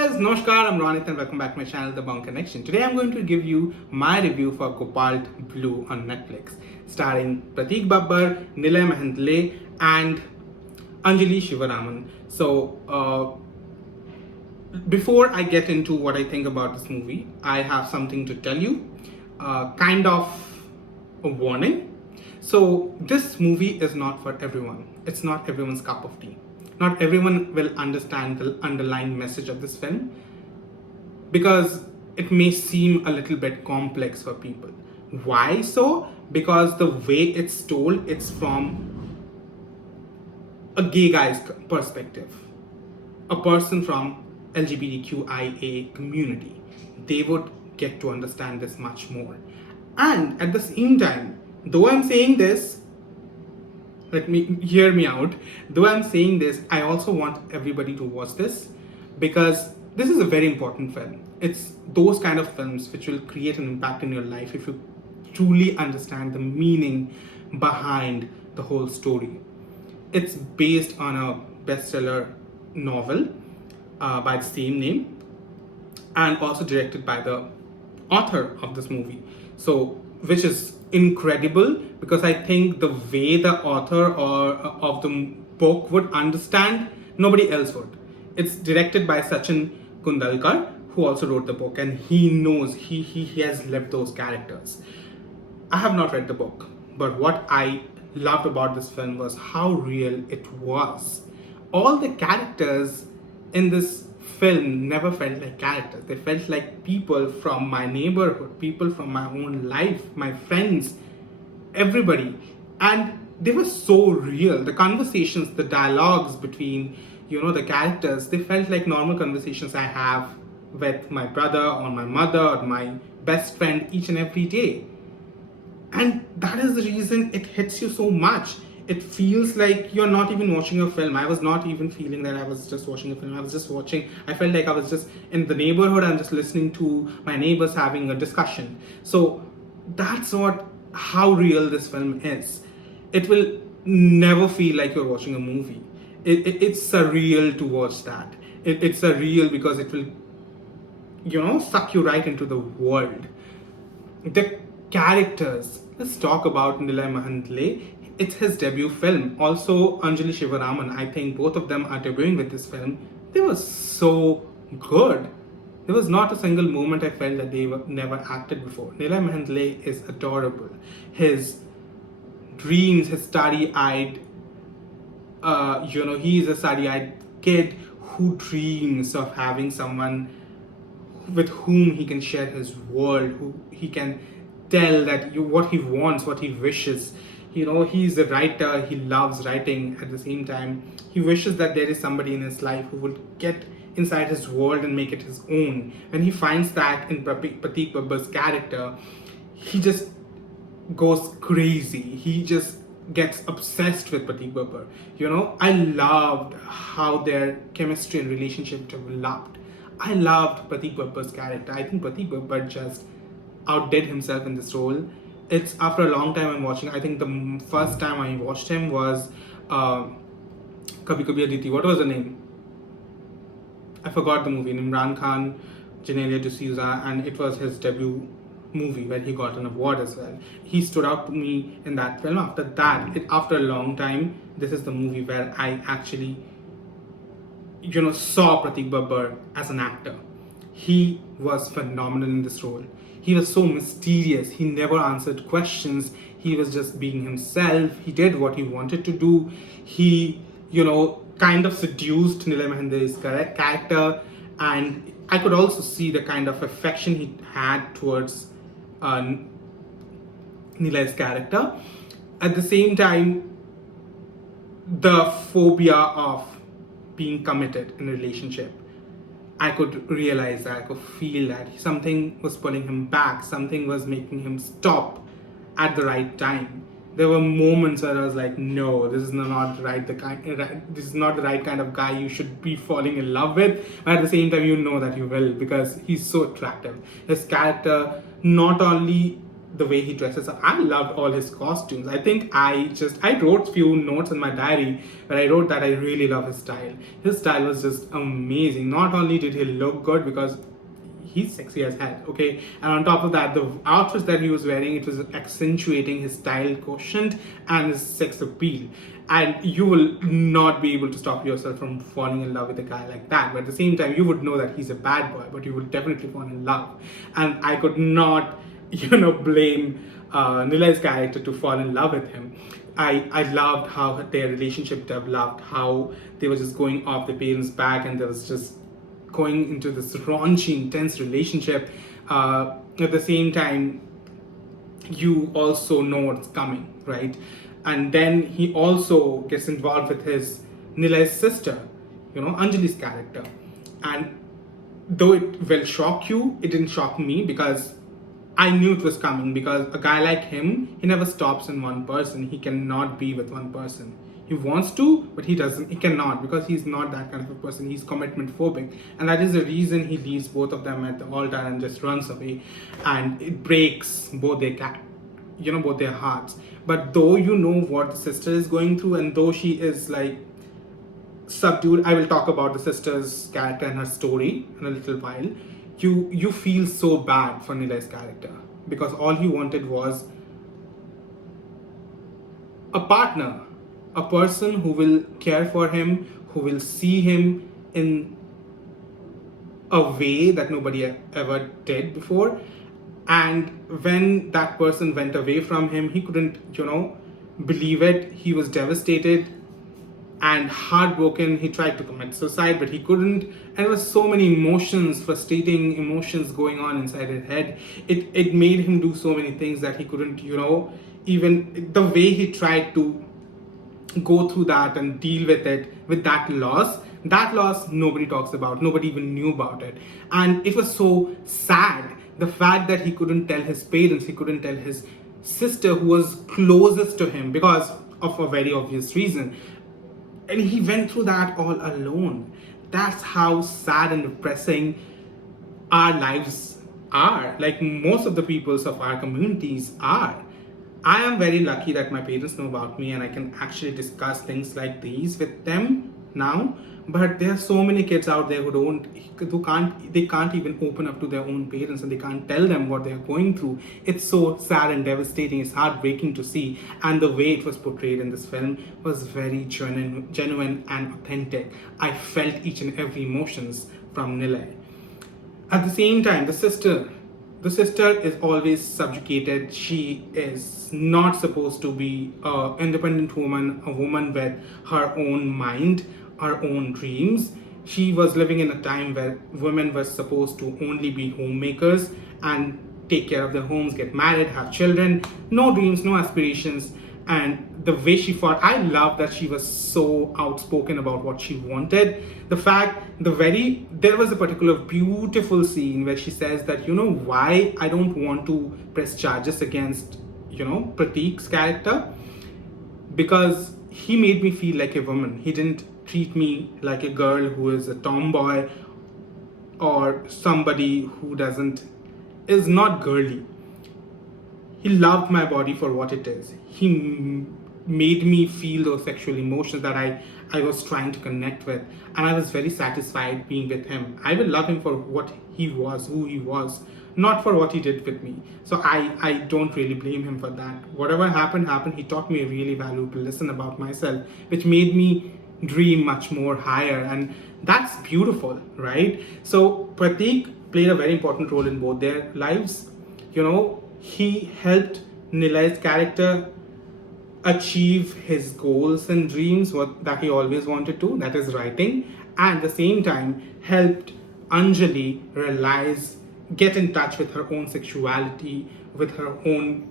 guys, Namaskar, I'm Ronit and welcome back to my channel, The Bong Connection. Today I'm going to give you my review for COBALT Blue on Netflix, starring Prateek Babbar, Nilay Mahendle and Anjali Shivaraman. So, before I get into what I think about this movie, I have something to tell you, kind of a warning. So, this movie is not for everyone. It's not everyone's cup of tea. Not everyone will understand the underlying message of this film because it may seem a little bit complex for people. Why so? Because the way it's told, it's from a gay guy's perspective, a person from LGBTQIA community. They would get to understand this much more. And at the same time, though I'm saying this, hear me out. Though I'm saying this, I also want everybody to watch this because this is a very important film. It's those kind of films which will create an impact in your life if you truly understand the meaning behind the whole story. It's based on a bestseller novel by the same name and also directed by the author of this movie. So, which is incredible because I think the way the author of the book would understand, nobody else would. It's directed by Sachin Kundalkar, who also wrote the book, and he knows, he has lived those characters. I have not read the book, but what I loved about this film was how real it was. All the characters in this film never felt like characters. They felt like people from my neighborhood, people from my own life, my friends, everybody. And they were so real. The conversations, the dialogues between, the characters, they felt like normal conversations I have with my brother or my mother or my best friend each and every day. And that is the reason it hits you so much. It feels like you're not even watching a film. I was not even feeling that I was just watching a film. I felt like I was just in the neighborhood. I'm just listening to my neighbors having a discussion. So that's how real this film is. It will never feel like you're watching a movie. It's surreal to watch that. It's surreal because it will, suck you right into the world. The characters. Let's talk about Nilay Mahendle. It's his debut film. Also, Anjali Shivaraman, I think both of them are debuting with this film. They were so good. There was not a single moment I felt that they were never acted before. Nilay Mahendle is adorable. His dreams, his starry-eyed, he is a starry-eyed kid who dreams of having someone with whom he can share his world, who he can tell that what he wants, what he wishes. He's a writer, he loves writing. At the same time, he wishes that there is somebody in his life who would get inside his world and make it his own. When he finds that in Prateek Babbar's character, he just goes crazy. He just gets obsessed with Prateek Babbar. I loved how their chemistry and relationship developed. I loved Prateek Babbar's character. I think Prateek Babbar just outdid himself in this role. It's after a long time I'm watching. I think the first time I watched him was Kabhi Kabhi Aditi. What was the name? I forgot the movie. Imran Khan, Genelia D'Souza, and it was his debut movie where he got an award as well. He stood out to me in that film. After that, after a long time, this is the movie where I actually, saw Prateek Babbar as an actor. He was phenomenal in this role. He was so mysterious. He never answered questions. He was just being himself. He did what he wanted to do. He, kind of seduced Nilay Mahendle's character. And I could also see the kind of affection he had towards Nilay's character. At the same time, the phobia of being committed in a relationship. I could realize that, I could feel that something was pulling him back, something was making him stop at the right time. There were moments where I was like, no, this is not this is not the right kind of guy you should be falling in love with. But at the same time, that you will because he's so attractive. His character not only the way he dresses up. I loved all his costumes. I think I wrote few notes in my diary where I wrote that I really love his style. His style was just amazing. Not only did he look good, because he's sexy as hell, okay, and on top of that, the outfits that he was wearing, it was accentuating his style quotient and his sex appeal. And you will not be able to stop yourself from falling in love with a guy like that. But at the same time, you would know that he's a bad boy, but you would definitely fall in love. And I could not blame Nilay's character to fall in love with him. I loved how their relationship developed, how they were just going off the parents' back, and there was just going into this raunchy, intense relationship. At the same time, you also know what's coming, right? And then he also gets involved with his Nilay's sister, Anjali's character. And though it will shock you, it didn't shock me, because I knew it was coming, because a guy like him, he never stops in one person. He cannot be with one person. He wants to, but he doesn't. He cannot, because he's not that kind of a person. He's commitment phobic, and that is the reason he leaves both of them at the altar and just runs away, and it breaks both both their hearts. But though you know what the sister is going through, and though she is like subdued, I will talk about the sister's character and her story in a little while. You feel so bad for Nilay's character, because all he wanted was a partner, a person who will care for him, who will see him in a way that nobody ever did before. And when that person went away from him, he couldn't, believe it. He was devastated and heartbroken. He tried to commit suicide, but he couldn't. And there was so many emotions, frustrating emotions going on inside his head. It made him do so many things that he couldn't, even the way he tried to go through that and deal with it, with that loss nobody talks about, nobody even knew about it. And it was so sad, the fact that he couldn't tell his parents, he couldn't tell his sister who was closest to him, because of a very obvious reason. And he went through that all alone. That's how sad and depressing our lives are, like most of the peoples of our communities are. I am very lucky that my parents know about me and I can actually discuss things like these with them now. But there are so many kids out there who can't even open up to their own parents, and they can't tell them what they're going through. It's so sad and devastating. It's heartbreaking to see. And the way it was portrayed in this film was very genuine and authentic. I felt each and every emotions from Nilay. At the same time, the sister is always subjugated. She is not supposed to be an independent woman, a woman with her own mind, her own dreams. She was living in a time where women were supposed to only be homemakers and take care of their homes, get married, have children, no dreams, no aspirations. And the way she fought, I love that she was so outspoken about what she wanted. There was a particular beautiful scene where she says that, why I don't want to press charges against, Pratik's character, because he made me feel like a woman. He didn't treat me like a girl who is a tomboy or somebody who is not girly. He loved my body for what it is. He made me feel those sexual emotions that I was trying to connect with. And I was very satisfied being with him. I will love him for what he was, who he was, not for what he did with me. So I don't really blame him for that. Whatever happened. He taught me a really valuable lesson about myself, which made me dream much more higher. And that's beautiful, right? So Pratik played a very important role in both their lives. He helped Nilay's character achieve his goals and dreams, that he always wanted to, that is writing, and at the same time helped Anjali get in touch with her own sexuality, with her own,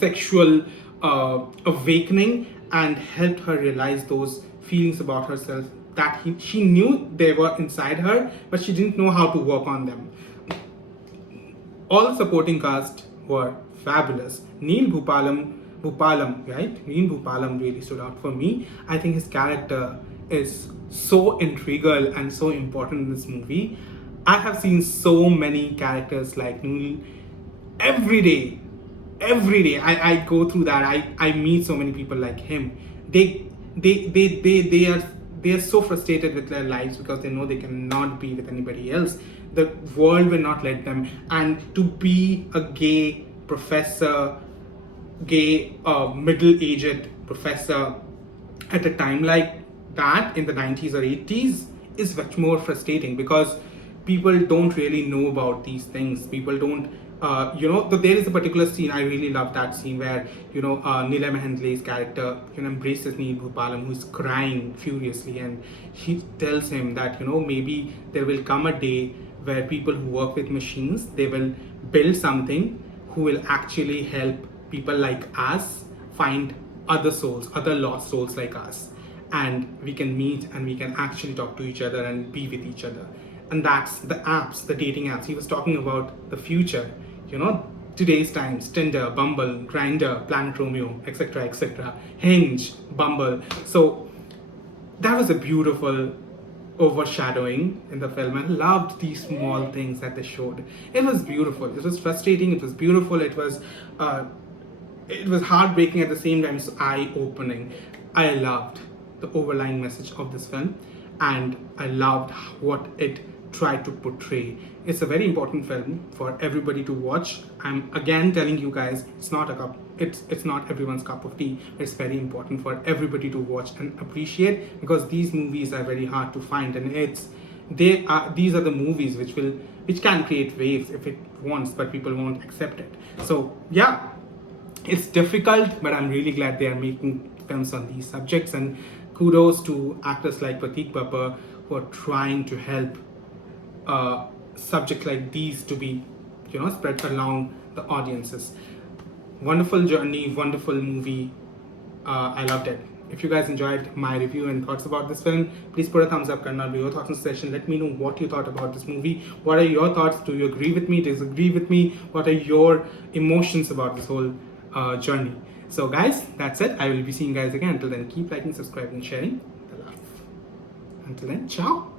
sexual awakening, and helped her realize those feelings about herself that she knew they were inside her, but she didn't know how to work on them. All the supporting cast were fabulous. Neil Bhupalam, right? Neil Bhupalam really stood out for me. I think his character is so integral and so important in this movie. I have seen so many characters like Neil every day, I go through that. I meet so many people like him. They are so frustrated with their lives because they know they cannot be with anybody else. The world will not let them. And to be a gay professor, gay middle-aged professor at a time like that in the 90s or 80s is much more frustrating, because people don't really know about these things. People don't, there is a particular scene, I really love that scene where, Nilay Mehendle's character, embraces Neil Bhupalam, who's crying furiously, and he tells him that, maybe there will come a day where people who work with machines, they will build something who will actually help people like us find other souls, other lost souls like us, and we can meet and we can actually talk to each other and be with each other. And that's the apps, the dating apps. He was talking about the future, today's times: Tinder, Bumble, Grindr, Planet Romeo, etc., etc., Hinge, Bumble. So that was a beautiful overshadowing in the film. I loved these small things that they showed. It was beautiful. It was frustrating. It was beautiful. It was heartbreaking at the same time. It's eye-opening. I loved the overlying message of this film, and I loved what it tried to portray. It's a very important film for everybody to watch. I'm again telling you guys, it's not everyone's cup of tea. It's very important for everybody to watch and appreciate, because these movies are very hard to find, and these are the movies which can create waves if it wants, but people won't accept it. So yeah, it's difficult, but I'm really glad they are making films on these subjects, and kudos to actors like Pratik Babbar who are trying to help subjects like these to be spread along the audiences. Wonderful journey, wonderful movie. I loved it. If you guys enjoyed my review and thoughts about this film, please put a thumbs up, karna your thoughts in the section. Let me know what you thought about this movie. What are your thoughts? Do you agree with me, disagree with me? What are your emotions about this whole journey? So guys, that's it. I will be seeing you guys again. Until then, keep liking, subscribing, sharing. The love. Until then, ciao.